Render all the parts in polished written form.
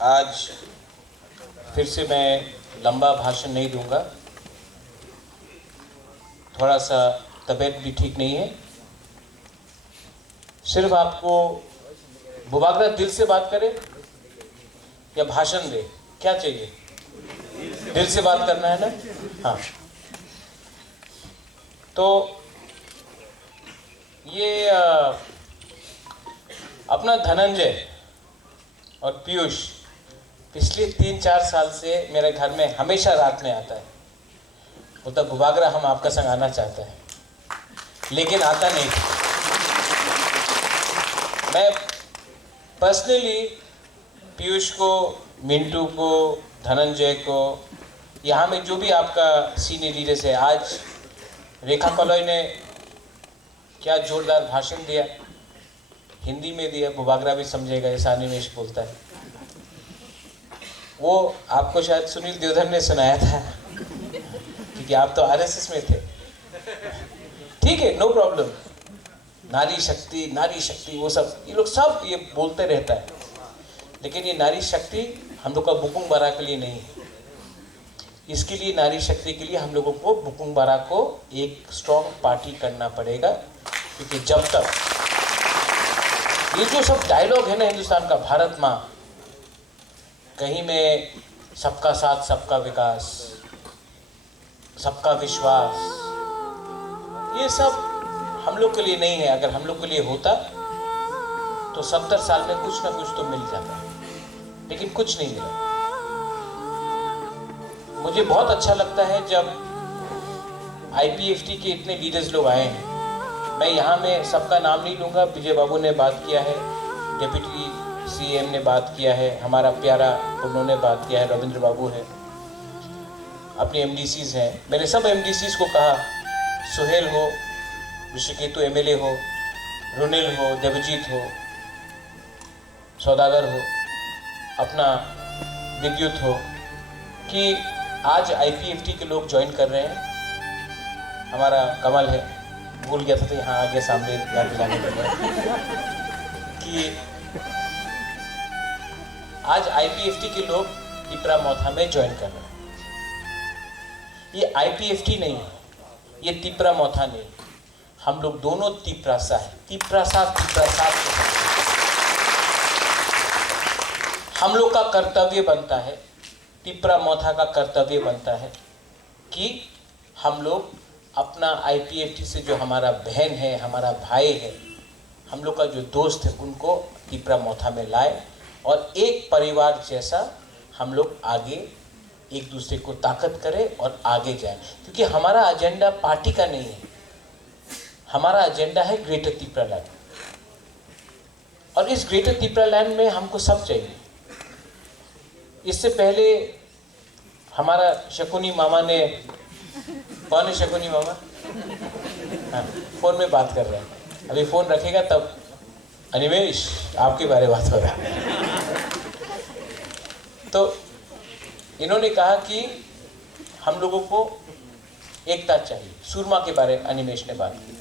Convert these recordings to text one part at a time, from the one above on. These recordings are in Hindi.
आज फिर से मैं लंबा भाषण नहीं दूंगा, थोड़ा सा तबीयत भी ठीक नहीं है। सिर्फ आपको बुबागरा दिल से बात करे या भाषण दे, क्या चाहिए? दिल से बात करना है ना? हाँ। तो ये अपना धनंजय और पीयूष पिछले 3-4 साल से मेरे घर में हमेशा रात में आता है। बोलता बुबागरा हम आपका संग आना चाहता है, लेकिन आता नहीं। मैं पर्सनली पीयूष को, मिंटू को, धनंजय को, यहाँ में जो भी आपका सीनियर लीडर्स है, आज रेखा कॉलोई ने क्या जोरदार भाषण दिया, हिंदी में दिया, बुबागरा भी समझेगा, ऐसा अनिमेश बोलता है। वो आपको शायद सुनील देवधर ने सुनाया था, क्योंकि आप तो आरएसएस में थे। ठीक है, नो प्रॉब्लम। नारी शक्ति वो सब ये लोग सब ये बोलते रहता है, लेकिन ये नारी शक्ति हम लोग का बुकुंग बारा के लिए नहीं है। इसके लिए, नारी शक्ति के लिए हम लोगों को बुकुंग बारा को एक स्ट्रॉन्ग पार्टी करना पड़ेगा, क्योंकि जब तक ये जो सब डायलॉग है ना हिंदुस्तान का, भारत माँ, कहीं में सबका साथ सबका विकास, सबका विश्वास, ये सब हम लोग के लिए नहीं है। अगर हम लोग के लिए होता तो 70 साल में कुछ ना कुछ तो मिल जाता, लेकिन कुछ नहीं मिला। मुझे बहुत अच्छा लगता है जब आईपीएफटी के इतने लीडर्स लोग आए हैं। मैं यहाँ में सबका नाम नहीं लूँगा। विजय बाबू ने बात किया है, डिप्टी सीएम ने बात किया है, हमारा प्यारा उन्होंने बात किया है, रविंद्र बाबू है, अपनी एमडीसीज हैं। मैंने सब एमडीसीज को कहा, सुहेल हो, ऋषिकेतु एमएलए हो, रुनिल हो, देवजीत हो, सौदागर हो, अपना विद्युत हो, कि आज आईपीएफटी के लोग ज्वाइन कर रहे हैं। हमारा कमल है, भूल गया था तो यहाँ आगे सामने याद दिलाने के लिए कि आज आईपीएफटी के लोग टिपरा मौथा में ज्वाइन कर रहे हैं। ये आईपीएफटी नहीं है, ये टिपरा मौथा नहीं, हम लोग दोनों तिपरासा है। तिपरासा हम लोग का कर्तव्य बनता है, टिपरा मौथा का कर्तव्य बनता है कि हम लोग अपना आईपीएफटी से जो हमारा बहन है, हमारा भाई है, हम लोग का जो दोस्त है, उनको टिपरा मौथा में लाए और एक परिवार जैसा हम लोग आगे एक दूसरे को ताकत करें और आगे जाएं। क्योंकि हमारा एजेंडा पार्टी का नहीं है, हमारा एजेंडा है ग्रेटर तिपरा लैंड, और इस ग्रेटर तिपरा लैंड में हमको सब चाहिए। इससे पहले हमारा शकुनी मामा ने, कौन है शकुनी मामा? हाँ, फोन में बात कर रहे हैं, अभी फोन रखेगा तब अनिमेश आपके बारे में बात हो रहा है। तो इन्होंने कहा कि हम लोगों को एकता चाहिए। सूरमा के बारे में अनिमेश ने बात की।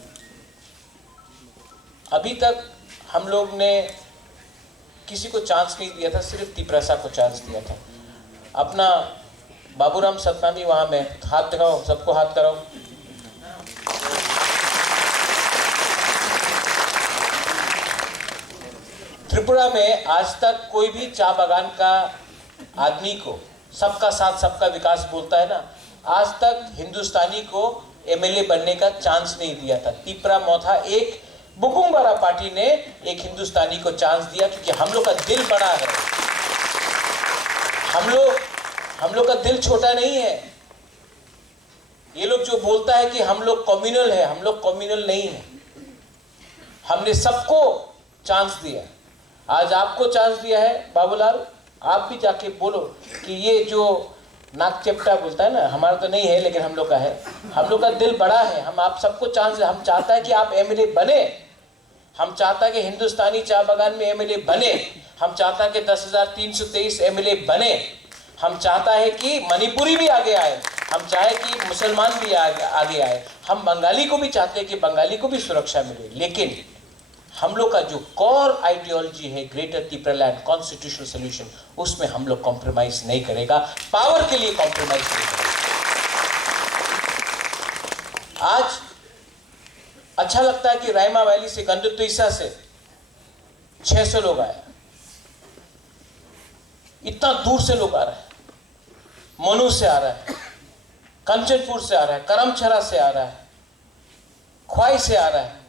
अभी तक हम लोग ने किसी को चांस नहीं दिया था, सिर्फ तिपरासा को चांस दिया था। अपना बाबूराम सतनामी वहां में, हाथ दिखाओ, सबको हाथ कराओ। त्रिपुरा में आज तक कोई भी चाय बागान का आदमी को सबका साथ सबका विकास बोलता है ना, आज तक हिंदुस्तानी को एमएलए बनने का चांस नहीं दिया था। तिपरा मौथा एक बुकुंग बारा पार्टी ने एक हिंदुस्तानी को चांस दिया, क्योंकि हम लोग का दिल बड़ा है, हम लोग का दिल छोटा नहीं है। ये लोग जो बोलता है कि हम लोग कम्युनल है, हम लोग कम्युनल नहीं है। हमने सबको चांस दिया। आज आपको चांस दिया है बाबूलाल, आप भी जाके बोलो कि ये जो नाक चपटा बोलता है ना, हमारा तो नहीं है लेकिन हम लोग का है, हम लोग का दिल बड़ा है। हम आप सबको चांस, हम चाहता है कि आप एमएलए बने, हम चाहता है कि हिंदुस्तानी चाय बागान में एमएलए बने, हम चाहता है कि 10,323 एमएलए बने, हम चाहता है कि मणिपुरी भी आगे आए, हम चाहे कि मुसलमान भी आगे आए, हम बंगाली को भी चाहते हैं कि बंगाली को भी सुरक्षा मिले। लेकिन हम लोग का जो कोर आइडियोलॉजी है ग्रेटर तिपरालैंड कॉन्स्टिट्यूशनल सोल्यूशन, उसमें हम लोग कॉम्प्रोमाइज नहीं करेगा, पावर के लिए कॉम्प्रोमाइज नहीं करेगा। आज अच्छा लगता है कि रायमा वैली से गंडतुइसा से 600 लोग आए, इतना दूर से लोग आ रहे हैं, मनु से आ रहा है, कंचनपुर से आ रहा है, करमछरा से आ रहा है, ख्वाई से आ रहा है,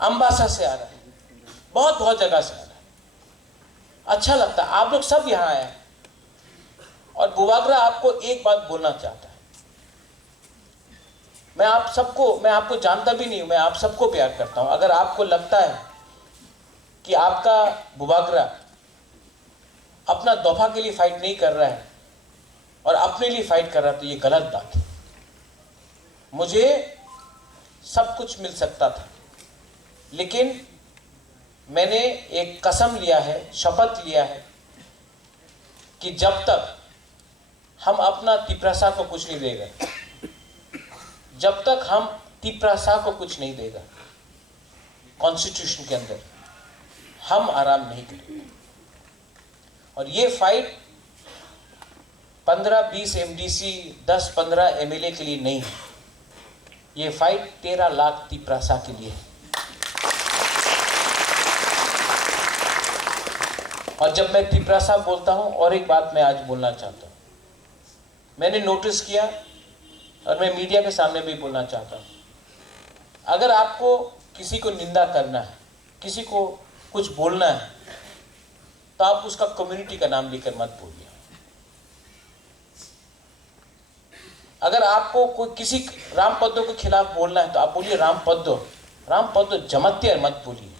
अंबासा से आ रहा है, बहुत बहुत जगह से आ रहा है। अच्छा लगता है, आप लोग सब यहां आए हैं। और बुबागरा आपको एक बात बोलना चाहता है, मैं आपको जानता भी नहीं हूं, मैं आप सबको प्यार करता हूं। अगर आपको लगता है कि आपका बुबागरा अपना दफा के लिए फाइट नहीं कर रहा है और अपने लिए फाइट कर रहा है, तो ये गलत बात है। मुझे सब कुछ मिल सकता था, लेकिन मैंने एक कसम लिया है, शपथ लिया है कि जब तक हम अपना तिपरासा को कुछ नहीं देगा, जब तक हम तिपरासा को कुछ नहीं देगा कॉन्स्टिट्यूशन के अंदर, हम आराम नहीं करेंगे। और ये फाइट 15-20 एमडीसी 10-15 एमएलए के लिए नहीं है, ये फाइट 13 लाख तिपरासा के लिए है। और जब मैं तिपरासा बोलता हूं, और एक बात मैं आज बोलना चाहता हूं, मैंने नोटिस किया और मैं मीडिया के सामने भी बोलना चाहता हूं, अगर आपको किसी को निंदा करना है, किसी को कुछ बोलना है, तो आप उसका कम्युनिटी का नाम लेकर मत बोलिए। अगर आपको कोई किसी रामपद्दो के खिलाफ बोलना है, तो आप बोलिए रामपद्दो जमत्या मत बोलिए,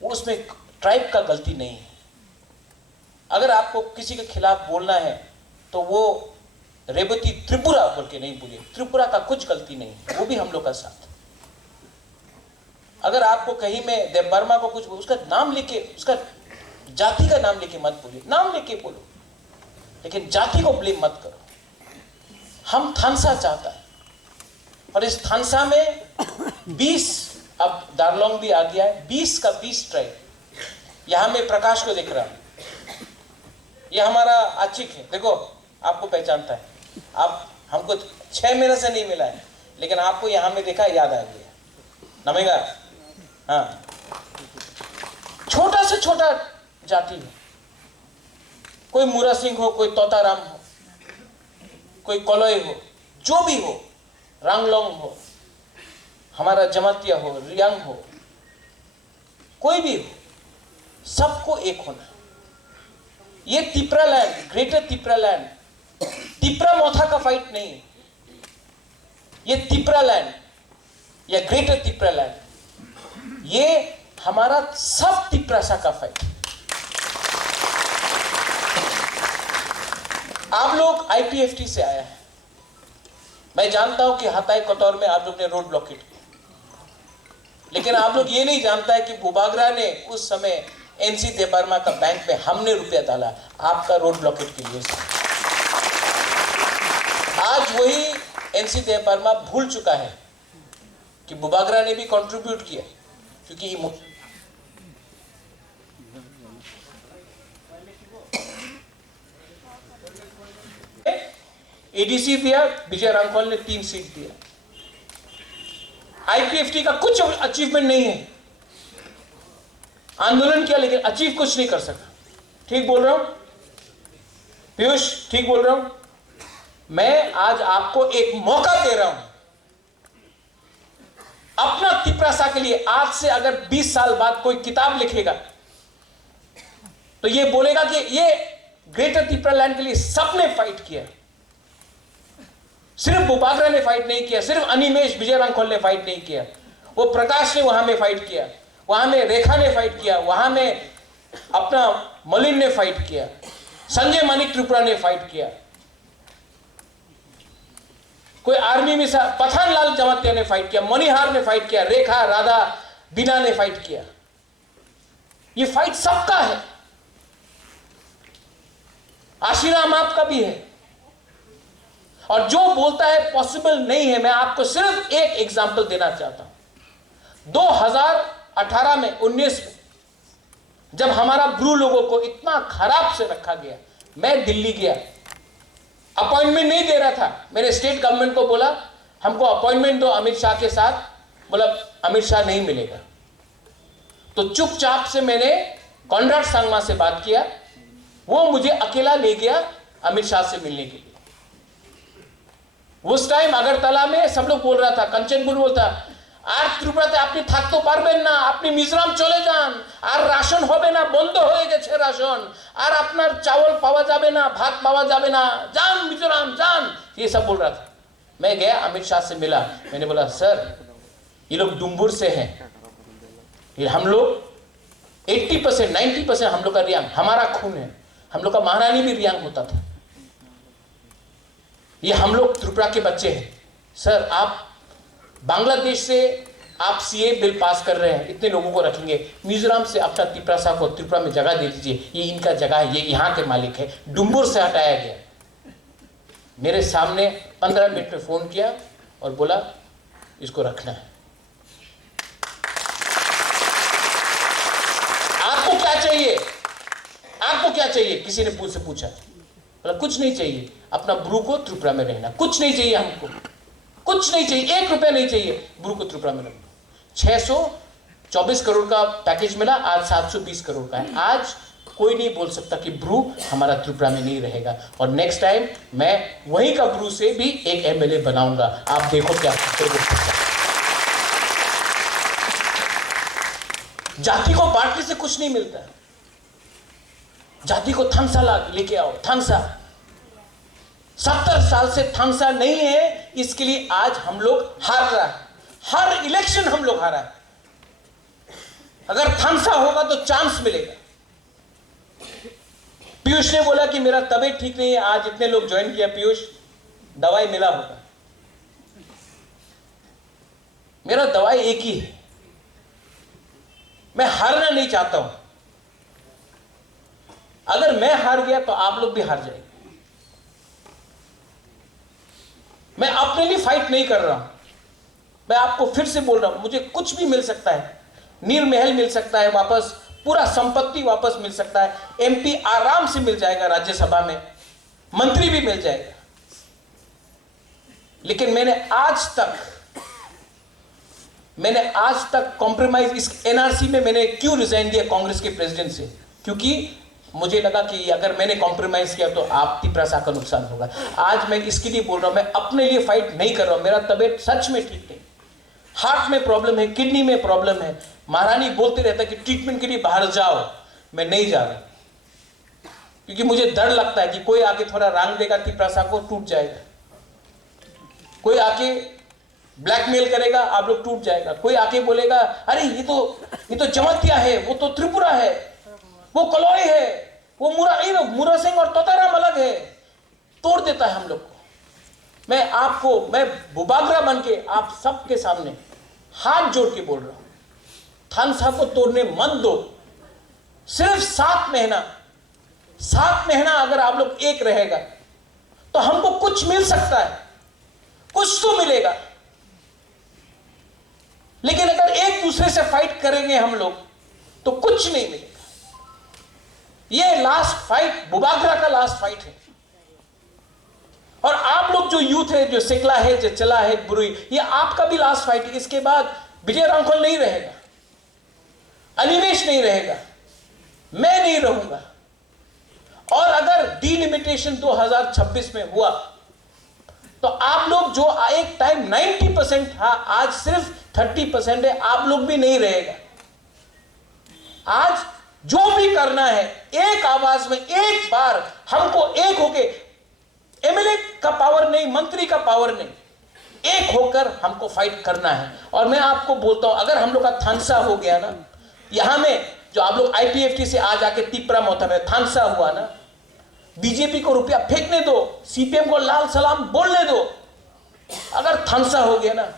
उसमें ट्राइब का गलती नहीं है। अगर आपको किसी के खिलाफ बोलना है, तो वो रेवती त्रिपुरा बोल के नहीं बोलिए, त्रिपुरा का कुछ गलती नहीं है, वो भी हम लोग का साथ। अगर आपको कहीं में देवबर्मा को कुछ, उसका नाम लेके, उसका जाति का नाम लेके मत बोलिए, नाम लेके बोलो, लेकिन जाति को ब्लेम मत करो। हम थानसा चाहता है, और इस थानसा में 20, अब दार्लोंग भी आ गया है, 20 का 20 ट्राइब। यहां में प्रकाश को देख रहा हूं, यह हमारा आचिक है, देखो आपको पहचानता है। आप हमको 6 महीने से नहीं मिला है, लेकिन आपको यहां में देखा, याद आ गया नमेगा। हाँ, छोटा से छोटा जाति है, कोई मुरा सिंह हो, कोई तोताराम हो, कोई कोलोई हो, जो भी हो, रांगलोंग हो, हमारा जमातिया हो, रियांग हो, कोई भी हो, सबको एक होना है। ये तिपरालैंड, ग्रेटर तिपरालैंड, तिपरा मोथा का फाइट नहीं है, ये तिपरालैंड या ग्रेटर तिपरालैंड, ये हमारा सब तिपरासा का फाइट। आप लोग आईपीएफटी से आया है, मैं जानता हूं कि हताई कतौर में आप लोग ने रोड ब्लॉकेट किया, लेकिन आप लोग ये नहीं जानता है कि बुबागरा ने उस समय एनसी देवबर्मा का बैंक में हमने रुपया डाला आपका रोड ब्लॉकेट के लिए। आज वही एनसी देवबर्मा भूल चुका है कि बुबागरा ने भी कंट्रीब्यूट किया, क्योंकि एडीसी दिया, विजय रामफल ने 3 सीट दिया। आईपीएफटी का कुछ अचीवमेंट नहीं है, आंदोलन किया लेकिन अचीव कुछ नहीं कर सका। ठीक बोल रहा हूं पीयूष, ठीक बोल रहा हूं? मैं आज आपको एक मौका दे रहा हूं अपना तिपरासा के लिए। आज से अगर 20 साल बाद कोई किताब लिखेगा तो ये बोलेगा कि ये ग्रेटर तिपरालैंड के लिए सबने फाइट किया, सिर्फ बुबागरा ने फाइट नहीं किया, सिर्फ अनिमेश विजय रामखोल ने फाइट नहीं किया, वो प्रकाश ने वहां में फाइट किया, वहां में रेखा ने फाइट किया, वहां में अपना मलिन ने फाइट किया, संजय मानिक त्रिपुरा ने फाइट किया, कोई आर्मी में पठानलाल जमातिया ने फाइट किया, मणिहार ने फाइट किया, रेखा राधा बीना ने फाइट किया। ये फाइट सबका है, आशीराम आपका भी है। और जो बोलता है पॉसिबल नहीं है, मैं आपको सिर्फ एक एग्जांपल देना चाहता हूं। 2018 में 19 में जब हमारा ब्रू लोगों को इतना खराब से रखा गया, मैं दिल्ली गया, अपॉइंटमेंट नहीं दे रहा था। मैंने स्टेट गवर्नमेंट को बोला हमको अपॉइंटमेंट दो अमित शाह के साथ, बोला अमित शाह नहीं मिलेगा। तो चुपचाप से मैंने कॉनराड सांगमा से बात किया, वो मुझे अकेला ले गया अमित शाह से मिलने के लिए। उस टाइम अगरतला में सब लोग बोल रहा था, कंचन गुरु बोलता আর ত্রিপুরাতে আপনি থাকতে পারবেন না, আপনি মিজোরাম চলে যান, আর রাশন হবে না, বন্ধ হয়ে গেছে রাশন, আর আপনার চাवल পাওয়া যাবে না, ভাত পাওয়া যাবে না, जान मिजोराम जान, ये सब बोल रहा था। मैं गया अमित शाह से मिला, मैंने बोला सर ये लोग डुम्बुर से हैं, ये हम लोग 80% 90% हम लोग का रियांग, हमारा खून है, हम लोग का महारानी भी रियांग होता था, ये हम लोग त्रिपुरा के बच्चे हैं। सर आप बांग्लादेश से आप सीए बिल पास कर रहे हैं, इतने लोगों को रखेंगे, मिजोरम से अपना त्रिपुरा साहब को त्रिपुरा में जगह दे दीजिए, ये इनका जगह है, ये यहाँ के मालिक है। डुम्बुर से हटाया गया। मेरे सामने 15 मिनट में फोन किया और बोला इसको रखना है। आपको क्या चाहिए, आपको क्या चाहिए, किसी ने मुझसे पूछा, बोला कुछ नहीं चाहिए, अपना ब्रू को त्रिपुरा में रहना, कुछ नहीं चाहिए हमको, कुछ नहीं चाहिए, 1 रुपया नहीं चाहिए, ब्रू को त्रिपुरा में रखना। 624 करोड़ का पैकेज मिला, आज 720 करोड़ का है। आज कोई नहीं बोल सकता कि ब्रू हमारा त्रिपुरा में नहीं रहेगा, और नेक्स्ट टाइम मैं वहीं का ब्रू से भी एक एमएलए बनाऊंगा। आप देखो क्या जाति को बांटने से कुछ नहीं मिलता, जाति को थांगसा लेके आओ, थांगसा 70 साल से थांगसा नहीं है, इसके लिए आज हम लोग हार रहा है, हर इलेक्शन हम लोग हारा है। अगर थांगसा होगा तो चांस मिलेगा। पीयूष ने बोला कि मेरा तबीयत ठीक नहीं है, आज इतने लोग ज्वाइन किया, पीयूष दवाई मिला होगा, मेरा दवाई एक ही है, मैं हारना नहीं चाहता हूं। अगर मैं हार गया तो आप लोग भी हार जाएंगे। मैं अपने लिए फाइट नहीं कर रहा हूं, मैं आपको फिर से बोल रहा हूं, मुझे कुछ भी मिल सकता है, नीर महल मिल सकता है वापस, पूरा संपत्ति वापस मिल सकता है, एमपी आराम से मिल जाएगा, राज्यसभा में मंत्री भी मिल जाएगा। लेकिन मैंने आज तक कॉम्प्रोमाइज, इस एनआरसी में मैंने क्यों रिजाइन दिया कांग्रेस के प्रेसिडेंट से, क्योंकि मुझे लगा कि अगर मैंने कॉम्प्रोमाइज किया तो आप त्रिपुरा साह का नुकसान होगा। आज मैं इसके लिए बोल रहा हूं, मैं अपने लिए फाइट नहीं कर रहा हूं, मेरा तबीयत सच में ठीक नहीं, हार्ट में प्रॉब्लम है, किडनी में प्रॉब्लम है। महारानी बोलते रहता है कि ट्रीटमेंट के लिए बाहर जाओ, मैं नहीं जा रहा, क्योंकि मुझे डर लगता है कि कोई आके थोड़ा रांग देगा, त्रिपुरा साह को टूट जाएगा, कोई आके ब्लैकमेल करेगा, आप लोग टूट जाएगा, कोई आके बोलेगा अरे ये तो जमातिया है, वो तो त्रिपुरा है, वो कलौय है, वो मुरा सिंह और तोताराम अलग है, तोड़ देता है हम लोग को। मैं बुबागरा बन के आप सबके सामने हाथ जोड़ के बोल रहा हूं, थांगसा को तोड़ने मत दो। सिर्फ 7 महीना अगर आप लोग एक रहेगा तो हमको कुछ मिल सकता है, कुछ तो मिलेगा। लेकिन अगर एक दूसरे से फाइट करेंगे हम लोग तो कुछ नहीं मिलेगा। ये लास्ट फाइट, बुबागरा का लास्ट फाइट है, और आप लोग जो यूथ है, जो सिकला है, जो चला है बुरुई, ये आपका भी लास्ट फाइट है। इसके बाद विजय रांखल नहीं रहेगा, अनिमेश नहीं रहेगा, मैं नहीं रहूंगा। और अगर डिलिमिटेशन 2026 में हुआ तो आप लोग जो एक टाइम 90% था, आज सिर्फ 30% है, आप लोग भी नहीं रहेगा। आज जो भी करना है, एक आवाज में, एक बार हमको एक होके, एमएलए का पावर नहीं, मंत्री का पावर नहीं, एक होकर हमको फाइट करना है। और मैं आपको बोलता हूं, अगर हम लोग का थांगसा हो गया ना, यहां में जो आप लोग आईपीएफटी से आज आके तिपरा मोथा में थांगसा हुआ ना, बीजेपी को रुपया फेंकने दो, सीपीएम को लाल सलाम बोलने दो। अगर थांगसा हो गया ना,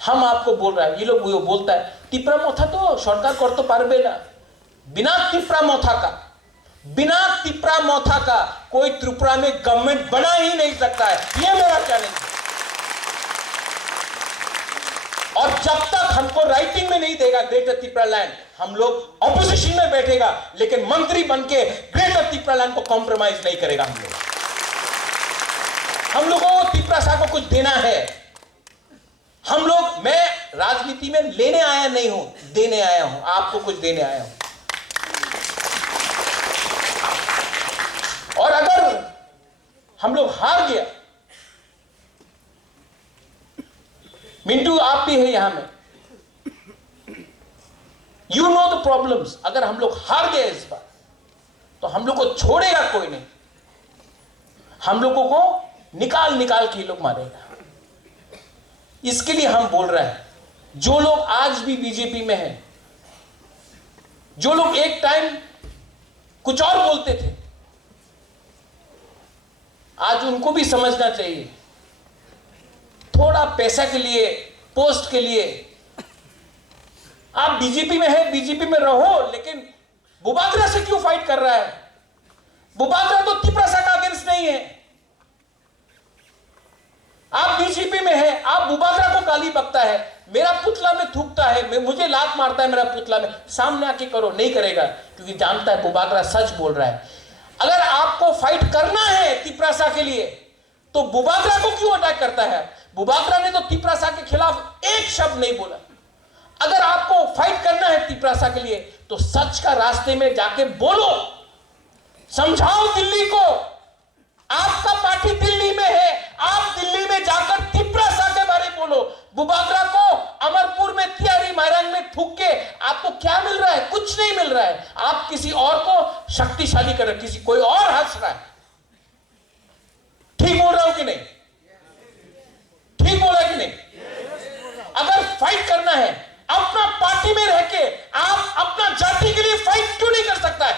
हम आपको बोल रहा है, ये लोग वो बोलता है तिपरा मोथा तो सरकार कर तो पारबे ना, बिना तिपरा मोथा का कोई त्रिपुरा में गवर्नमेंट बना ही नहीं सकता है। ये मेरा चैलेंज है। और जब तक हमको राइटिंग में नहीं देगा ग्रेटर त्रिपुरा लैंड, हम लोग ऑपोजिशन में बैठेगा, लेकिन मंत्री बनके ग्रेटर त्रिपुरा लैंड को कॉम्प्रोमाइज नहीं करेगा। हम लोगों को त्रिपुरा को कुछ देना है। हम लोग, मैं राजनीति में लेने आया नहीं हूं, देने आया हूं, आपको कुछ देने आया हूं। और अगर हम लोग हार गया, मिंटू आप भी है यहां में, यू नो द प्रॉब्लम्स, अगर हम लोग हार गए इस बार तो हम लोग को छोड़ेगा कोई नहीं, हम लोगों को निकाल निकाल के लोग मारेगा। इसके लिए हम बोल रहे हैं, जो लोग आज भी बीजेपी में हैं, जो लोग एक टाइम कुछ और बोलते थे, आज उनको भी समझना चाहिए, थोड़ा पैसा के लिए, पोस्ट के लिए आप बीजेपी में है, बीजेपी में रहो, लेकिन बुबागरा से क्यों फाइट कर रहा है? बुबागरा तो त्रिपुरा का अगेंस्ट नहीं है। आप बीजेपी में है, आप बुबागरा को गाली बकता है, मेरा पुतला में थूकता है, मुझे लात मारता है मेरा पुतला में, सामने आके करो, नहीं करेगा क्योंकि जानता है बुबागरा सच बोल रहा है। अगर आपको फाइट करना है त्रिपुरा के लिए तो बुबागरा को क्यों अटैक करता है? बुबागरा ने तो त्रिपुरा के खिलाफ एक शब्द नहीं बोला। अगर आपको फाइट करना है त्रिपुरा के लिए तो सच का रास्ते में जाके बोलो, समझाओ दिल्ली को, आपका पार्टी दिल्ली में है, आप दिल्ली में जाकर त्रिपुरा के बारे में बोलो। बुबागरा को अमरपुर में, तियारी मायरंग में थूक के आपको क्या मिल रहा है? कुछ नहीं मिल रहा है। आप किसी और को शक्तिशाली कर रहे, किसी कोई और हंस रहा है। ठीक बोल रहा हूं कि नहीं? ठीक बोला कि नहीं? अगर फाइट करना है अपना पार्टी में रह के, आप अपना जाति के लिए फाइट क्यों नहीं कर सकता है?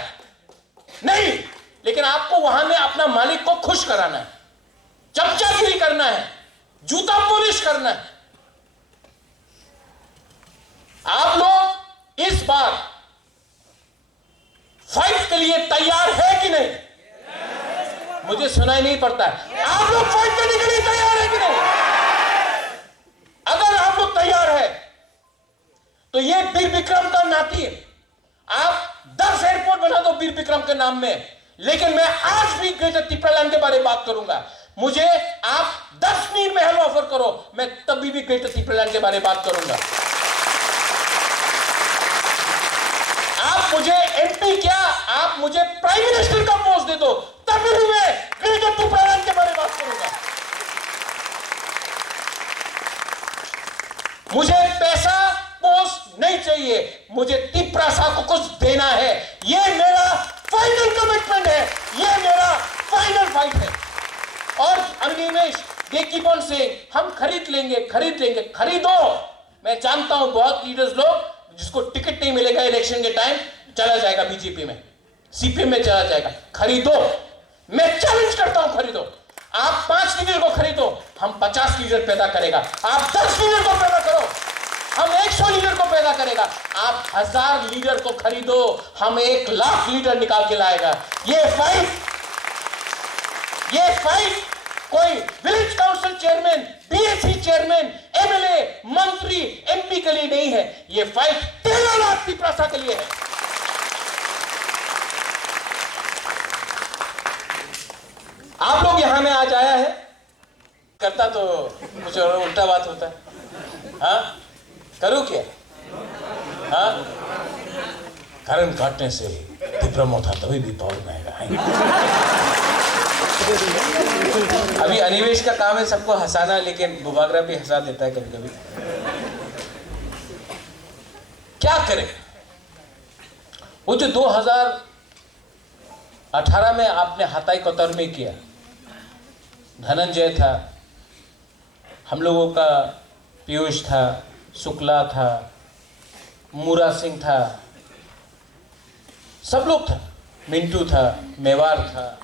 नहीं, लेकिन आपको वहां में अपना मालिक को खुश कराना है, चमचागिरी करना है, जूता पॉलिश करना है। आप लोग इस बार फाइट के लिए तैयार है कि नहीं? मुझे सुनाई नहीं पड़ता है। आप लोग फाइट करने के लिए तैयार है कि नहीं? अगर आप लोग तैयार है तो ये वीर विक्रम का नाती है। आप 10 एयरपोर्ट बना दो वीर विक्रम के नाम में, लेकिन मैं आज भी ग्रेटर त्रिपुरा लैंड के बारे में बात करूंगा। मुझे आप 10 नीर महल ऑफर करो, मैं तभी भी ग्रेटर त्रिपुरा लैंड के बारे में बात करूंगा। आप मुझे एमपी क्या, आप मुझे प्राइम मिनिस्टर का पोस्ट दे दो, तभी भी मैं ग्रेटर त्रिपुरा लैंड के बारे में बात करूंगा। मुझे पैसा, पोस्ट नहीं चाहिए, मुझे त्रिपुरा को कुछ देना है। यह मेरा फाइनल कमिटमेंट है, यह मेरा फाइनल फाइट है। और Animesh they keep on saying, हम खरीद लेंगे, खरीद लेंगे, खरीदो। मैं जानता हूं बहुत लीडर्स लोग जिसको टिकट नहीं मिलेगा इलेक्शन के टाइम, चला जाएगा बीजेपी में, सीपीएम में चला जाएगा। खरीदो, मैं चैलेंज करता हूं, खरीदो। आप 5 लीडर को खरीदो, हम 50 लीडर पैदा करेगा। आप 10 लीडर को पैदा करो, हम 100 लीडर को पैदा करेगा। आप 1000 लीडर को खरीदो, हम 1 लाख लीडर निकाल के लाएगा। ये फाइट कोई village council chairman, BSc chairman, MLA, मंत्री, एमपी के लिए नहीं है। ये फाइट 13 लाख त्रिपुरा के लिए है। आप लोग यहां में आज आया है, करता तो कुछ और उल्टा बात होता है। हाँ, करूं क्या? हाँ, कारण काटने से विक्रम होता तभी भी पावर में आएगा। अभी अनिवेश का काम है सबको हंसाना, लेकिन बुबागरा भी हंसा देता है कभी कभी। क्या करें? वो जो 2018 में आपने हताई कतर में किया, धनंजय था, हम लोगों का पीयूष था, शुक्ला था, मूरा सिंह था, सब लोग था, मिंटू था, मेवार था।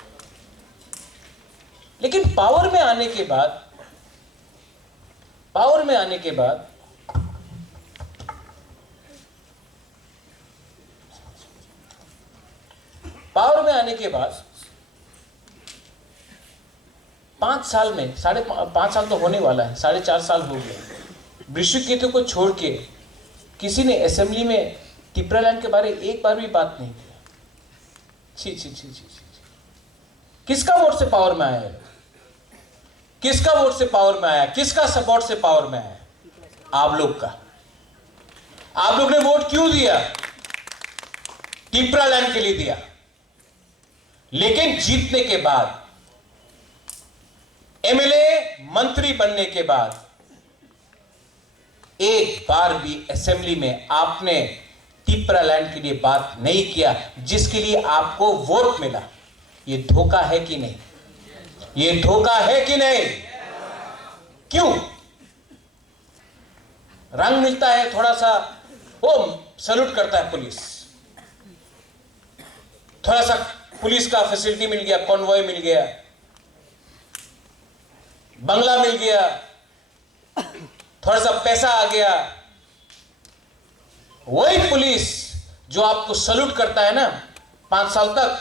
लेकिन पावर में आने के बाद पावर में आने के बाद पावर में आने के बाद 5 साल में, 5.5 साल तो होने वाला है, 4.5 साल हो गए, वृषिकेतु को छोड़ के किसी ने असेंबली में टिपरालैंड के बारे एक बार भी बात नहीं किया। छी छी छी छी छी। किसका वोट से पावर में आया है? किसका वोट से पावर में आया? किसका सपोर्ट से पावर में आया? आप लोग का। आप लोग ने वोट क्यों दिया? टिपरालैंड के लिए दिया। लेकिन जीतने के बाद, एमएलए मंत्री बनने के बाद एक बार भी असेंबली में आपने टिपरालैंड के लिए बात नहीं किया, जिसके लिए आपको वोट मिला। यह धोखा है कि नहीं? यह धोखा है कि नहीं? क्यों? रंग मिलता है थोड़ा सा, वो सैल्यूट करता है पुलिस, थोड़ा सा पुलिस का फैसिलिटी मिल गया, कॉन्वॉय मिल गया, बंगला मिल गया, थोड़ा सा पैसा आ गया। वही पुलिस जो आपको सैल्यूट करता है ना 5 साल तक,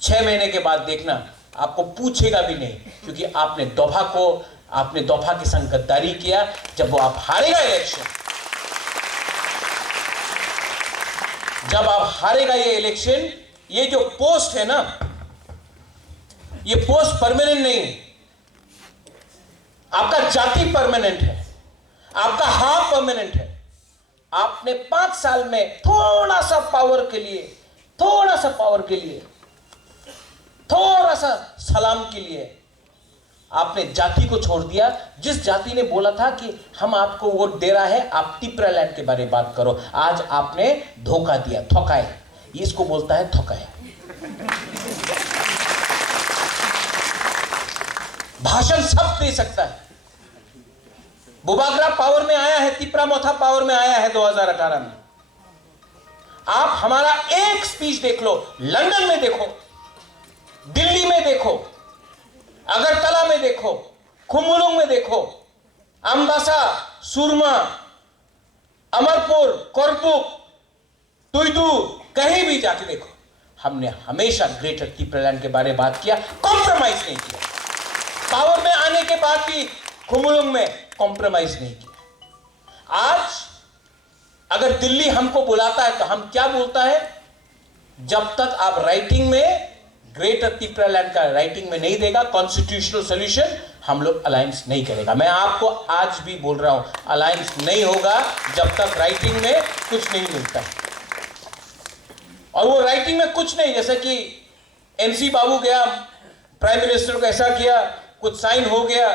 6 महीने के बाद देखना आपको पूछेगा भी नहीं, क्योंकि आपने दोभा के संग गद्दारी किया। जब वो आप हारेगा इलेक्शन, जब आप हारेगा ये इलेक्शन, ये जो पोस्ट है ना, ये पोस्ट परमानेंट नहीं, आपका जाति परमानेंट है, आपका हाफ परमानेंट है। आपने 5 साल में थोड़ा सा पावर के लिए, थोड़ा सा सलाम के लिए आपने जाति को छोड़ दिया। जिस जाति ने बोला था कि हम आपको वोट दे रहा है, आप टिपरालैंड के बारे में बात करो, आज आपने धोखा दिया, थोकाए। इसको बोलता है थोकाए। भाषण सब दे सकता है। बुबागरा पावर में आया है, तिपरामोथा पावर में आया है 2018 में। आप हमारा एक स्पीच देख लो, लंदन में देखो, दिल्ली में देखो, अगरतला में देखो, खुमुलुंग में देखो, अम्बासा, सुरमा, अमरपुर, कोरपुक, तुइदू, कहीं भी जाके देखो, हमने हमेशा ग्रेटर टिपरालैंड के बारे में बात किया, कॉम्प्रोमाइज नहीं किया। पावर में आने के बाद भी खुमुलुंग में कॉम्प्रोमाइज नहीं किया। आज अगर दिल्ली हमको बुलाता है तो हम क्या बोलता है? जब तक आप राइटिंग में, ग्रेटर टिपरालैंड का राइटिंग में नहीं देगा कॉन्स्टिट्यूशनल सॉल्यूशन, हम लोग अलायंस नहीं करेगा। मैं आपको आज भी बोल रहा हूं, अलायंस नहीं होगा जब तक राइटिंग में कुछ नहीं मिलता। और वो राइटिंग में कुछ नहीं, जैसे कि एनसी बाबू गया, प्राइम मिनिस्टर को ऐसा किया, कुछ साइन हो गया,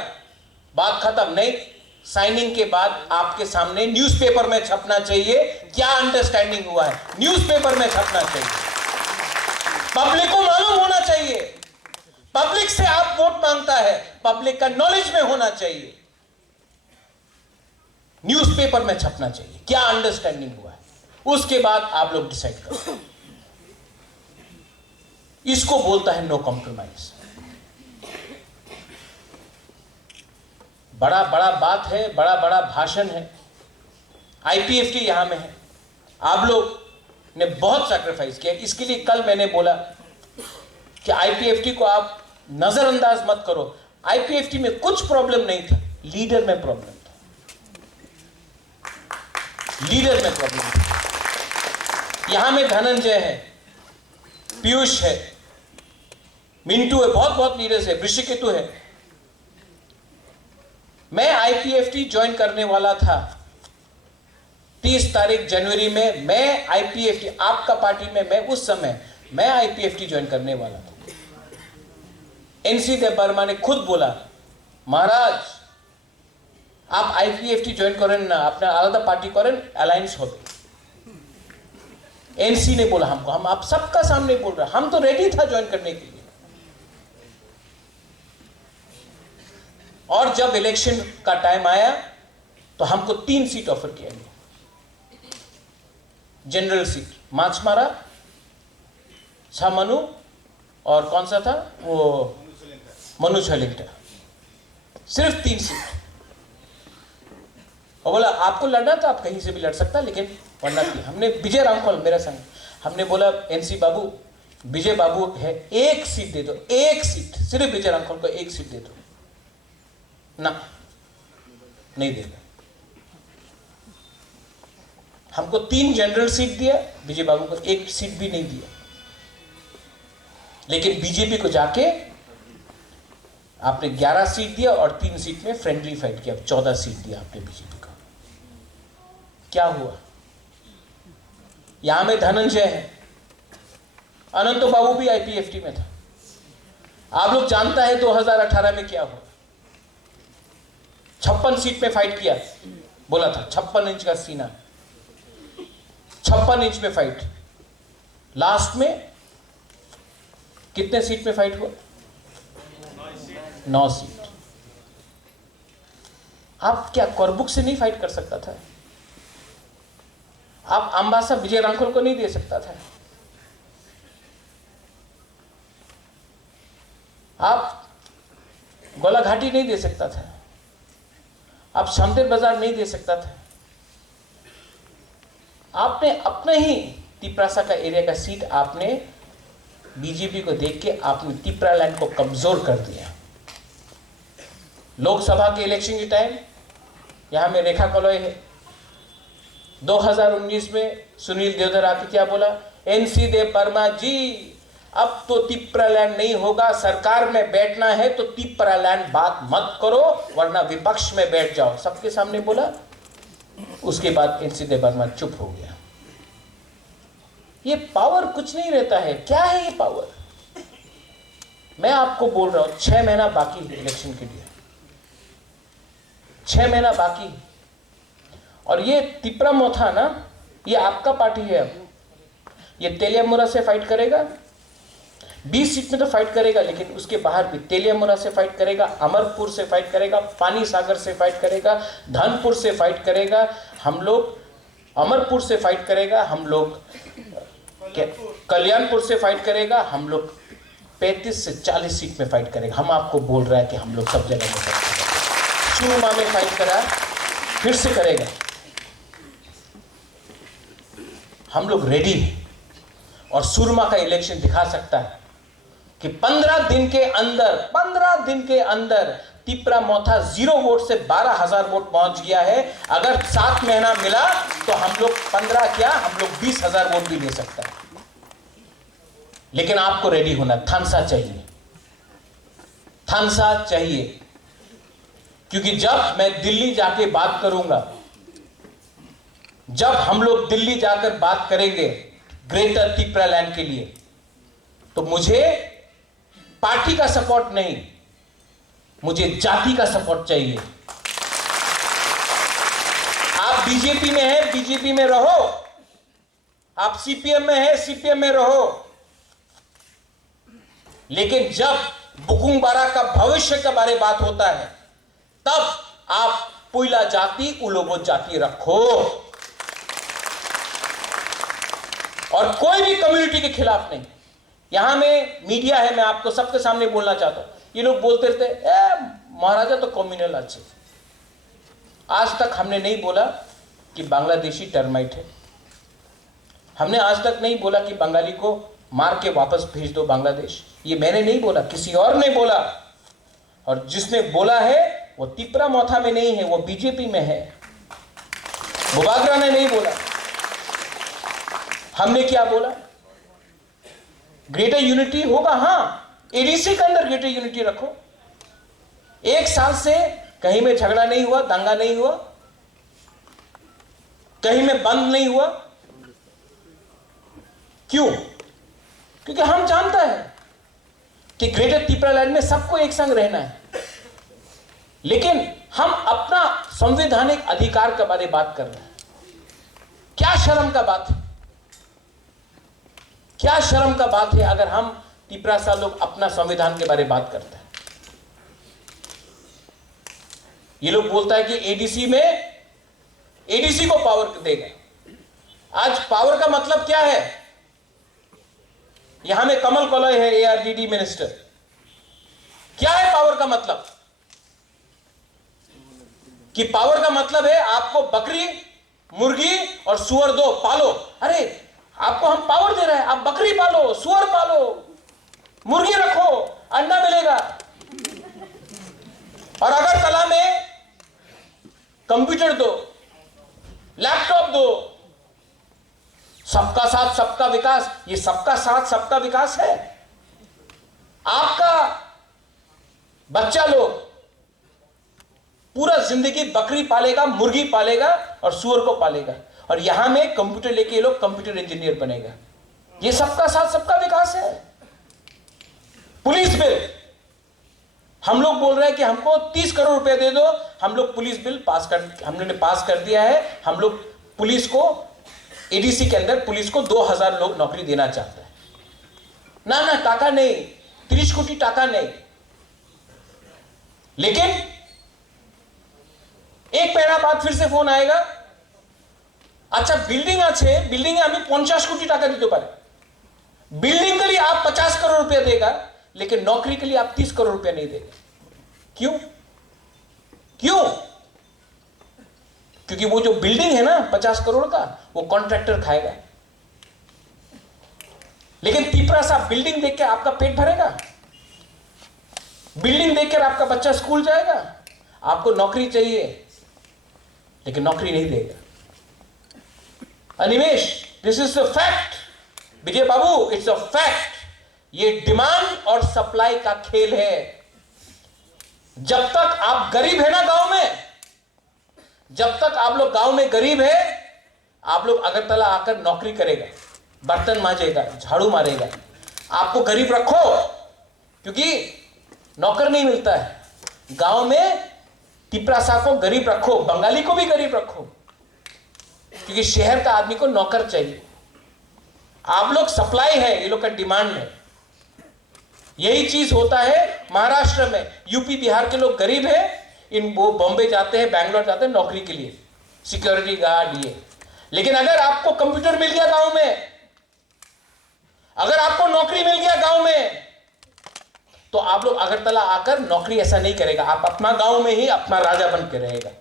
बात खत्म। नहीं, साइनिंग के बाद आपके सामने न्यूज़पेपर में छपना चाहिए क्या अंडरस्टैंडिंग हुआ है, न्यूज़पेपर में छपना चाहिए, पब्लिक को मालूम होना चाहिए। पब्लिक से आप वोट मांगता है, पब्लिक का नॉलेज में होना चाहिए, न्यूज़पेपर में छपना चाहिए क्या अंडरस्टैंडिंग हुआ है, उसके बाद आप लोग डिसाइड करो। इसको बोलता है नो कॉम्प्रोमाइज। बड़ा बड़ा बात है, बड़ा बड़ा भाषण है। आईपीएफटी यहां में है, आप लोग ने बहुत सैक्रिफाइस किया। इसके लिए कल मैंने बोला कि आईपीएफटी को आप नजरअंदाज मत करो। आईपीएफटी में कुछ प्रॉब्लम नहीं था, लीडर में प्रॉब्लम था, लीडर में प्रॉब्लम था। यहां में धनंजय है, पीयूष है, मिंटू है, बहुत बहुत लीडर्स है, वृषिकेतु है। मैं आईपीएफटी ज्वाइन करने वाला था 30 तारीख जनवरी में। मैं आईपीएफटी, आपका पार्टी में, मैं उस समय मैं आईपीएफटी ज्वाइन करने वाला था। एनसी देव वर्मा ने खुद बोला, महाराज आप आईपीएफटी ज्वाइन करें ना, अपना आलादा पार्टी करें, अलायंस हो। एनसी ने बोला हमको, हम आप सबका सामने बोल रहे, हम तो रेडी था ज्वाइन करने के लिए। और जब इलेक्शन का टाइम आया तो हमको 3 सीट ऑफर किया गया, जनरल सीट, माछमारा, छामनु और कौन सा था वो, मनु छलिंगटा, सिर्फ 3 सीट। और बोला आपको लड़ना तो आप कहीं से भी लड़ सकता, लेकिन वरना थी। हमने विजय रामफल मेरा संग, हमने बोला एनसी बाबू, विजय बाबू है, 1 सीट दे दो, 1 सीट, सिर्फ विजय रामफल को 1 सीट दे दो ना। नहीं देगा। हमको 3 जनरल सीट दिया, विजय बाबू को 1 सीट भी नहीं दिया। लेकिन बीजेपी को जाके आपने 11 सीट दिया और 3 सीट में फ्रेंडली फाइट किया, 14 सीट दिया आपने बीजेपी को। क्या हुआ? यहां में धनंजय है, अनंत बाबू भी आईपीएफटी में था। आप लोग जानता है 2018 में क्या हुआ? 56 सीट में फाइट किया, बोला था 56 इंच का सीना, 56 इंच में फाइट। लास्ट में कितने सीट में फाइट हुआ? 9 सीट। आप क्या कोरबुक से नहीं फाइट कर सकता था? आप अंबासा विजय रांखल को नहीं दे सकता था? आप गोलाघाटी नहीं दे सकता था? आप शामदेव बाजार नहीं दे सकता था? आपने अपने ही तिपरासा का एरिया का सीट आपने बीजेपी को देख के आपने तिपरालैंड को कमजोर कर दिया। लोकसभा के इलेक्शन के टाइम यहां में रेखा कलोई है, 2019 में सुनील देवधर आके क्या बोला? एनसी देव वर्मा जी, अब तो तिपरालैंड नहीं होगा, सरकार में बैठना है तो तिपरालैंड बात मत करो वरना विपक्ष में बैठ जाओ, सबके सामने बोला। उसके बाद एनसी देव वर्मा चुप हो गया। ये पावर कुछ नहीं रहता है। क्या है ये पावर? मैं आपको बोल रहा हूं 6 महीना बाकी है इलेक्शन के लिए, 6 महीना बाकी। और ये तिपरा मोथा ना, ये आपका पार्टी है। अब ये तेलियामुरा से फाइट करेगा, 20 सीट में तो फाइट करेगा, लेकिन उसके बाहर भी तेलियामुरा से फाइट करेगा, अमरपुर से फाइट करेगा, पानी सागर से फाइट करेगा, धनपुर से फाइट करेगा, हम लोग अमरपुर से फाइट करेगा, हम लोग कल्याणपुर से फाइट करेगा, हम लोग 35 से 40 सीट में फाइट करेगा। हम आपको बोल रहा है कि हम लोग सब जगह में फाइट करेंगे। सुरमा में फाइट करा, फिर से करेगा। हम लोग रेडी हैं और सुरमा का इलेक्शन दिखा सकता है कि 15 दिन के अंदर तिपरा मोथा 0 वोट से 12,000 वोट पहुंच गया है। अगर 7 महीना मिला तो हम लोग 15 क्या, हम लोग 20,000 वोट भी ले सकता है। लेकिन आपको रेडी होना, थानसा चाहिए, थानसा चाहिए। क्योंकि जब मैं दिल्ली जाके बात करूंगा, जब हम लोग दिल्ली जाकर बात करेंगे ग्रेटर तिपरालैंड के लिए, तो मुझे पार्टी का सपोर्ट नहीं, मुझे जाति का सपोर्ट चाहिए। आप बीजेपी में हैं, बीजेपी में रहो। आप सीपीएम में हैं, सीपीएम में रहो। लेकिन जब बुकुंग बारा का भविष्य के बारे बात होता है, तब आप पुइला जाति, उलोगो जाति रखो। और कोई भी कम्युनिटी के खिलाफ नहीं। यहां में मीडिया है, मैं आपको सबके सामने बोलना चाहता हूं। ये लोग बोलते रहते महाराजा तो कम्युनल अच्छे। आज तक हमने नहीं बोला कि बांग्लादेशी टर्माइट है। हमने आज तक नहीं बोला कि बंगाली को मार के वापस भेज दो बांग्लादेश। ये मैंने नहीं बोला, किसी और ने बोला। और जिसने बोला है वो तिपरा मोथा में नहीं है, वो बीजेपी में है। बुबागरा ने नहीं बोला। हमने क्या बोला? ग्रेटर यूनिटी होगा। हां, एडीसी के अंदर ग्रेटर यूनिटी रखो। 1 साल से कहीं में झगड़ा नहीं हुआ, दंगा नहीं हुआ, कहीं में बंद नहीं हुआ। क्यों? क्योंकि हम जानता है कि ग्रेटर तिपरालैंड में सबको एक संग रहना है। लेकिन हम अपना संवैधानिक अधिकार के बारे में बात कर रहे हैं। क्या शर्म का बात है, क्या शर्म का बात है अगर हम तिपरासा लोग अपना संविधान के बारे में बात करते हैं। ये लोग बोलता है कि एडीसी में, एडीसी को पावर देगा। आज पावर का मतलब क्या है? यहां में कमल कलोई है, एआरडीडी मिनिस्टर। क्या है पावर का मतलब? कि पावर का मतलब है आपको बकरी, मुर्गी और सुअर दो, पालो। अरे आपको हम पावर दे रहे हैं, आप बकरी पालो, सुअर पालो, मुर्गी रखो, अंडा मिलेगा। और अगर तला में कंप्यूटर दो, लैपटॉप दो। सबका साथ सबका विकास, ये सबका साथ सबका विकास है। आपका बच्चा लोग पूरा जिंदगी बकरी पालेगा, मुर्गी पालेगा और सूअर को पालेगा, और यहां में कंप्यूटर लेके ये लोग कंप्यूटर इंजीनियर बनेगा। ये सबका साथ सबका विकास है। पुलिस बिल, हम लोग बोल रहे हैं कि हमको 30 करोड़ रुपए दे दो, हम लोग पुलिस बिल हमने पास कर दिया है। हम लोग पुलिस को, एडीसी के अंदर पुलिस को 2000 लोग नौकरी देना चाहते हैं। ना टाका नहीं, 30 कोटी टाका नहीं। लेकिन एक महीना बाद फिर से फोन आएगा, अच्छा बिल्डिंग আছে, बिल्डिंग हमें 50 कोटी टाका দিতে পারে, बिल्डिंग के लिए आप 50 करोड़ रुपया देगा, लेकिन नौकरी के लिए आप 30 करोड़ रुपया नहीं देगा। क्यों? क्योंकि वो जो बिल्डिंग है ना 50 करोड़ का, वो कॉन्ट्रैक्टर खाएगा। लेकिन तिपरा साहब, बिल्डिंग देख के आपका पेट भरेगा? बिल्डिंग देखकर आपका बच्चा स्कूल जाएगा? आपको नौकरी चाहिए, लेकिन नौकरी नहीं देगा। Animesh, this is a fact. Vijay Babu, it's a fact. ये डिमांड और सप्लाई का खेल है। जब तक आप गरीब है ना गांव में, जब तक आप लोग गांव में गरीब है, आप लोग अगरतला आकर नौकरी करेगा, बर्तन मांजेगा, झाड़ू मारेगा। आपको गरीब रखो, क्योंकि नौकर नहीं मिलता है गांव में। तिपरासा को गरीब रखो, बंगाली को भी गरीब रखो, क्योंकि शहर का आदमी को नौकर चाहिए। आप लोग सप्लाई है, ये लोग का डिमांड है। यही चीज होता है महाराष्ट्र में। यूपी बिहार के लोग गरीब है, वो बॉम्बे जाते हैं, बैंगलोर जाते हैं नौकरी के लिए, सिक्योरिटी गार्ड ये। लेकिन अगर आपको कंप्यूटर मिल गया गांव में, अगर आपको नौकरी मिल गया गांव में, तो आप लोग अगरतला आकर नौकरी ऐसा नहीं करेगा। आप अपना गांव में ही अपना राजा बन के रहेगा।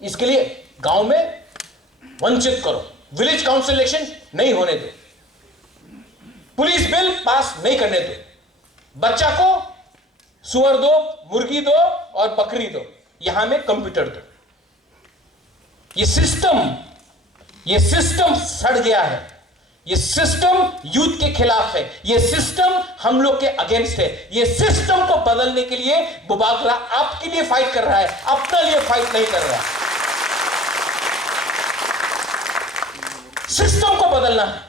इसके लिए गांव में वंचित करो, विलेज काउंसिल इलेक्शन नहीं होने दो, पुलिस बिल पास नहीं करने दो, बच्चा को सुअर दो, मुर्गी दो और बकरी दो, यहां में कंप्यूटर दो। ये सिस्टम सड़ गया है। ये सिस्टम यूथ के खिलाफ है। ये सिस्टम हम लोग के अगेंस्ट है। ये सिस्टम को बदलने के लिए बुबागरा आपके लिए फाइट कर रहा है, अपने लिए फाइट नहीं कर रहा। सिस्टम को बदलना है।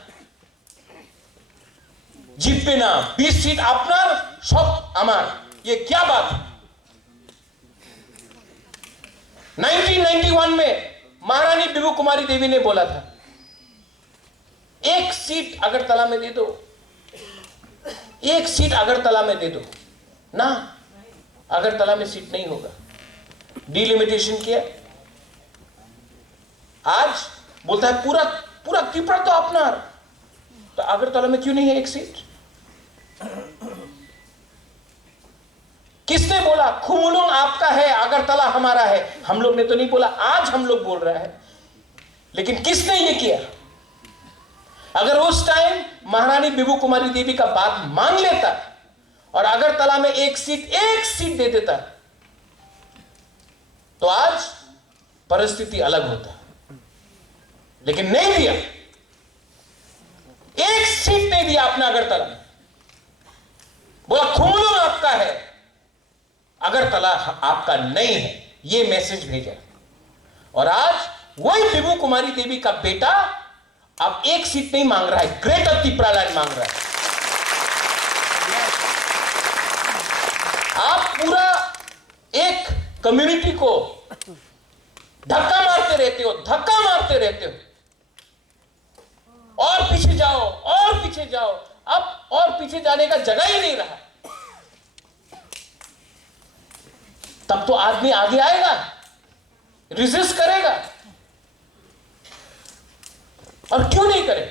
জিতবে না, 20 सीट আপনার, सब আমার, ये क्या बात है? 1991 में महारानी बिबू कुमारी देवी ने बोला था, एक सीट अगरतला में दे दो, एक सीट अगरतला में दे दो ना। अगरतला में सीट नहीं होगा, डिलिमिटेशन किया। आज बोलता है पूरा पूरा त्रिपुरा तो अपना, तो अगरतला में क्यों नहीं है एक सीट? किसने बोला खुमुलुंग आपका है, अगरतला हमारा है? हम लोग ने तो नहीं बोला, आज हम लोग बोल रहा है। लेकिन किसने ये किया? अगर उस टाइम महारानी बिबू कुमारी देवी का बात मान लेता और अगरतला में एक सीट दे देता, तो आज परिस्थिति अलग होता। लेकिन नहीं दिया, एक सीट नहीं दिया आपने अगरतला में। बोला खुमुलुंग आपका है, अगरतला आपका नहीं है, ये मैसेज भेजा। और आज वही बिबू कुमारी देवी का बेटा अब एक सीट नहीं मांग रहा है, ग्रेटर त्रिपुरा लैंड मांग रहा है। आप पूरा एक कम्युनिटी को धक्का मारते रहते हो, धक्का मारते रहते हो, और पीछे जाओ और पीछे जाओ। अब और पीछे जाने का जगह ही नहीं रहा। तब तो आदमी आगे आएगा, रिजिस्ट करेगा। और क्यों नहीं करे?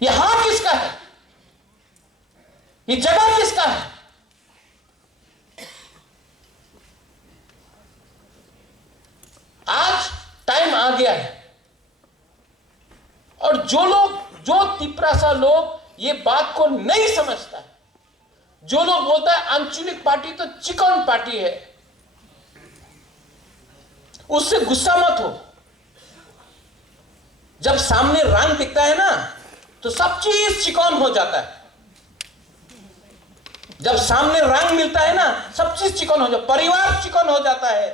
ये हाथ किसका है? ये जगह किसका है? आज टाइम आ गया है। और जो तिपरासा लोग ये बात को नहीं समझता है, जो लोग बोलता है आंचलिक पार्टी तो चिकन पार्टी है, उससे गुस्सा मत हो। जब सामने रंग दिखता है ना तो सब चीज चिकन हो जाता है। जब सामने रंग मिलता है ना सब चीज चिकन हो जाता है। परिवार चिकन हो जाता है,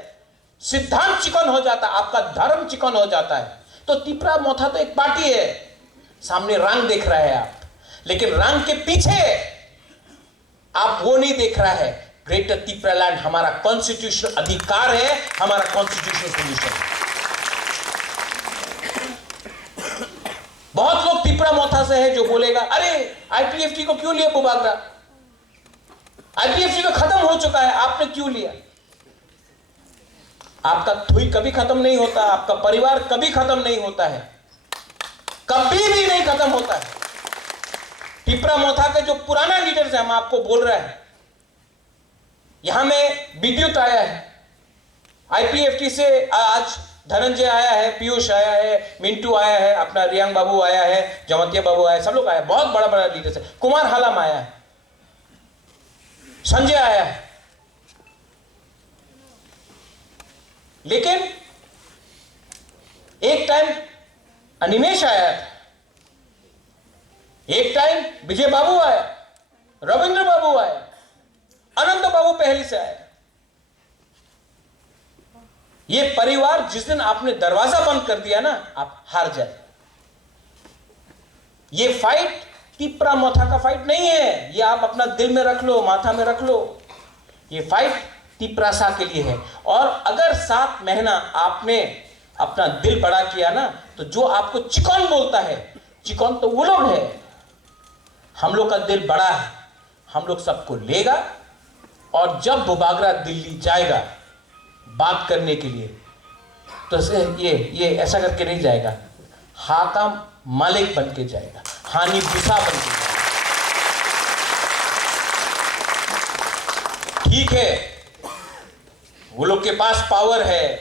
सिद्धांत चिकन हो जाता है, आपका धर्म चिकन हो जाता है। तो तिपरा मोथा तो एक पार्टी है, सामने रंग देख रहा है आप, लेकिन रंग के पीछे आप वो नहीं देख रहा है। ग्रेटर तिपरालैंड हमारा कॉन्स्टिट्यूशनल अधिकार है, हमारा कॉन्स्टिट्यूशनल सोल्यूशन है। बहुत लोग तिपरा मोथा से है जो बोलेगा अरे आईपीएफटी को क्यों लिया बुबागरा, आईपीएफटी तो खत्म हो चुका है, आपने क्यों लिया। आपका थुई कभी खत्म नहीं होता, आपका परिवार कभी खत्म नहीं होता है, कभी भी नहीं खत्म होता है। तिपरा मोथा के जो पुराना लीडर्स है, हम आपको बोल रहे हैं, यहां में विद्युत आया है आईपीएफटी से, आज धनंजय आया है, पीयूष आया है, मिंटू आया है, अपना रियांग बाबू आया है, जमतिया बाबू आया है, सब लोग आया है, बहुत बड़ा बड़ा लीडर्स है। कुमार हालम आया है, संजय आया है। लेकिन एक टाइम अनिमेश आया था, एक टाइम विजय बाबू आया, रविंद्र बाबू आया, अनंत बाबू पहले से आया। ये परिवार जिस दिन आपने दरवाजा बंद कर दिया ना, आप हार जाए। ये फाइट तिपरा मोथा का फाइट नहीं है, ये आप अपना दिल में रख लो, माथा में रख लो। ये फाइट तिपरासा के लिए है। और अगर 7 महीना आपने अपना दिल बड़ा किया ना, तो जो आपको चिकन बोलता है, चिकन तो वो लोग है, हम लोग का दिल बड़ा है, हम लोग सबको लेगा। और जब बुबागरा दिल्ली जाएगा बात करने के लिए, तो ये ऐसा करके नहीं जाएगा, हाका मालिक बन के जाएगा, हानि गुस्सा बन के जाएगा। ठीक है, वो लोग के पास पावर है,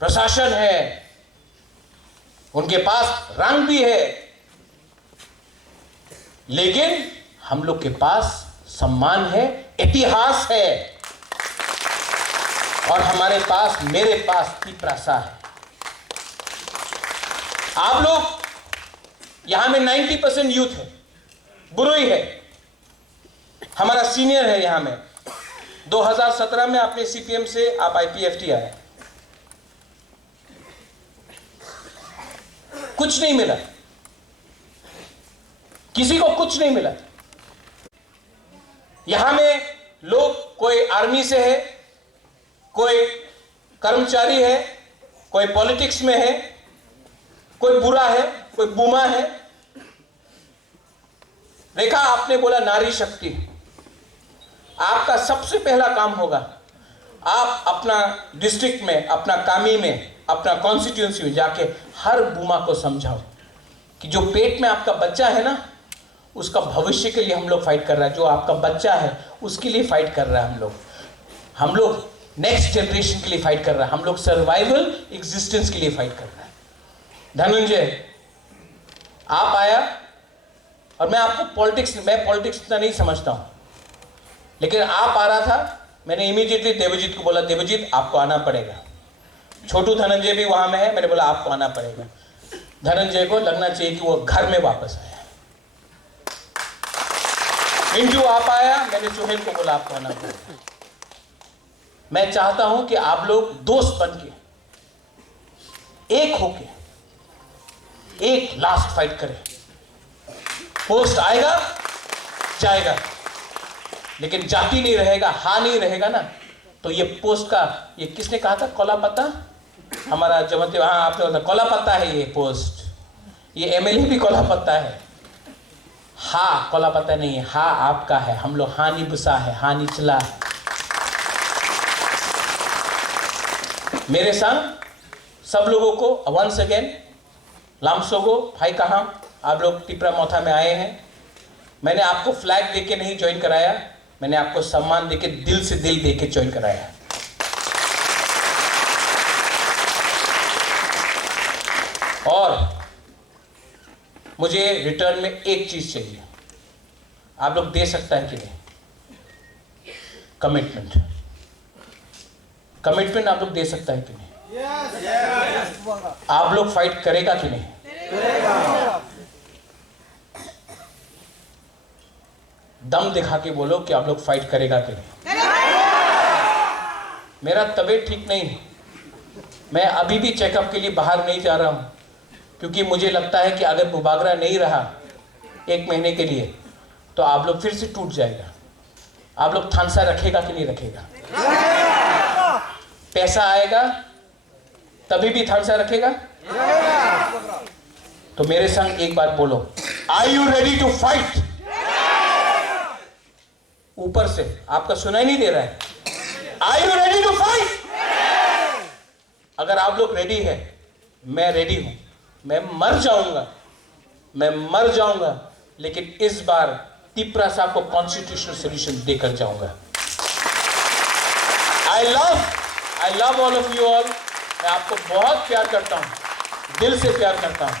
प्रशासन है, उनके पास रंग भी है, लेकिन हम लोग के पास सम्मान है, इतिहास है, और हमारे पास, मेरे पास तिपरासा है। आप लोग यहां में 90% यूथ है, बुरुई है, हमारा सीनियर है यहां में। 2017 में आपने सीपीएम से आप आईपीएफटी आए, कुछ नहीं मिला, किसी को कुछ नहीं मिला। यहां में लोग कोई आर्मी से है, कोई कर्मचारी है, कोई पॉलिटिक्स में है, कोई बुरा है, कोई बुमा है। देखा, आपने बोला नारी शक्ति, आपका सबसे पहला काम होगा, आप अपना डिस्ट्रिक्ट में, अपना कामी में, अपना कॉन्स्टिट्यूंसी में जाके हर बुमा को समझाओ कि जो पेट में आपका बच्चा है ना, उसका भविष्य के लिए हम लोग फाइट कर रहा है। जो आपका बच्चा है उसके लिए फाइट कर रहा है हम लोग नेक्स्ट जनरेशन के लिए फाइट कर रहा है, हम लोग सर्वाइवल एग्जिस्टेंस के लिए फाइट कर रहा है। धनंजय आप आया, और मैं आपको पॉलिटिक्स इतना नहीं समझता हूं, लेकिन आप आ रहा था, मैंने इमीडिएटली देवजीत को बोला, देवजीत आपको आना पड़ेगा। छोटू धनंजय भी वहां में है, मैंने बोला आपको आना पड़ेगा। धनंजय को लगना चाहिए कि वो घर में वापस आया। मिंटू आप आया, मैंने सुहेल को बोला आपको आना पड़ेगा। मैं चाहता हूं कि आप लोग दोस्त बन के, एक होके, एक लास्ट फाइट करें। पोस्ट आएगा जाएगा, लेकिन जाति नहीं रहेगा, हाँ नहीं रहेगा ना, तो ये पोस्ट का, ये किसने कहा था, कोला पत्ता, हमारा जमते, हाँ आपने बोला कोला पत्ता है ये पोस्ट, ये एमएलए भी कोला पत्ता है। हाँ कोला पत्ता नहीं है, हाँ आपका है, हम लोग हानि बुसा है, हानि चला है। मेरे संग सब लोगों को वंस अगेन लामसोगो भाई कहा, आप लोग तिपरा मोथा में आए हैं। मैंने आपको फ्लैग देके नहीं ज्वाइन कराया, मैंने आपको सम्मान देके, दिल से दिल देके ज्वाइन कराया। और मुझे रिटर्न में एक चीज चाहिए, आप लोग दे सकता है कि नहीं, कमिटमेंट। कमिटमेंट आप लोग दे सकता है कि नहीं। आप लोग फाइट करेगा कि नहीं? दम दिखा के बोलो कि आप लोग फाइट करेगा कि नहीं। मेरा तबीयत ठीक नहीं है, मैं अभी भी चेकअप के लिए बाहर नहीं जा रहा हूं, क्योंकि मुझे लगता है कि अगर बुबागरा नहीं रहा 1 महीने के लिए तो आप लोग फिर से टूट जाएगा। आप लोग थानसा रखेगा कि नहीं रखेगा? पैसा आएगा तभी भी थानसा रखेगा? तो मेरे संग एक बार बोलो, are you ready to fight? ऊपर से आपका सुनाई नहीं दे रहा है। Are you ready to fight? अगर आप लोग रेडी है, मैं रेडी हूं। मैं मर जाऊंगा, लेकिन इस बार तिपरा साहब को कॉन्स्टिट्यूशनल सोल्यूशन देकर जाऊंगा। I love all of you all. मैं आपको बहुत प्यार करता हूं, दिल से प्यार करता हूं।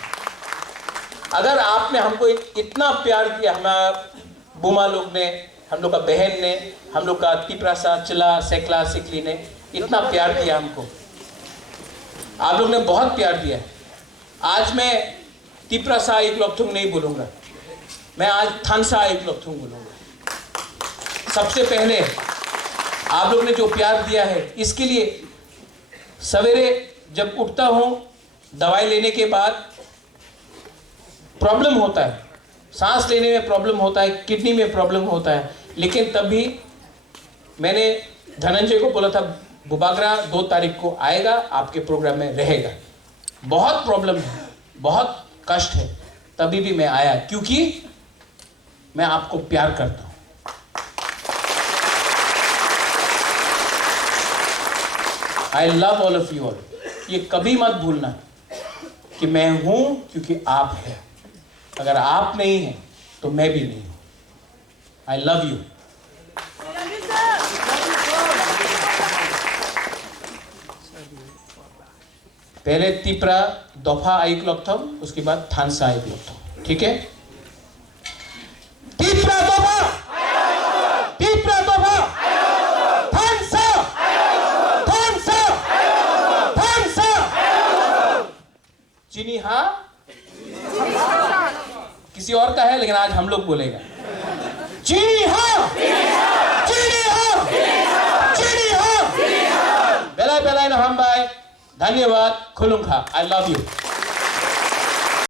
अगर आपने हमको इतना प्यार किया, हमारा बुमा लोग ने, हम लोग का बहन ने, हम लोग का तिपरा साहब, चिला सेकला सिकली ने इतना प्यार किया हमको, आप लोग ने बहुत प्यार दिया है। आज मैं तिपरा सा एक लोकथुंग नहीं बोलूंगा, मैं आज थानसा एक लोकथुंग बोलूंगा। सबसे पहले आप लोग ने जो प्यार दिया है, इसके लिए सवेरे जब उठता हूं, दवाई लेने के बाद प्रॉब्लम होता है, सांस लेने में प्रॉब्लम होता है, किडनी में प्रॉब्लम होता है, लेकिन तब भी मैंने धनंजय को बोला था, बुबागरा 2 तारीख को आएगा, आपके प्रोग्राम में रहेगा। बहुत प्रॉब्लम है, बहुत कष्ट है, तभी भी मैं आया, क्योंकि मैं आपको प्यार करता हूं। I love all of you all. ये कभी मत भूलना कि मैं हूं क्योंकि आप हैं। अगर आप नहीं हैं तो मैं भी नहीं हूं। आई लव यू। पहले तिपरा दफा आइक लगथम, उसके बाद थानसा आइक लगथम, ठीक है? तिपरा दफा, तिपरा दफा, थानसा, थानसा, थानसा। चीनी हाँ, किसी और का है, लेकिन आज हम लोग बोलेगा चीनी हाँ, चीनी हाँ, चीनी हाँ। बेलाय बेलाय न हम बाय। धन्यवाद। खुलुंखा। I love you.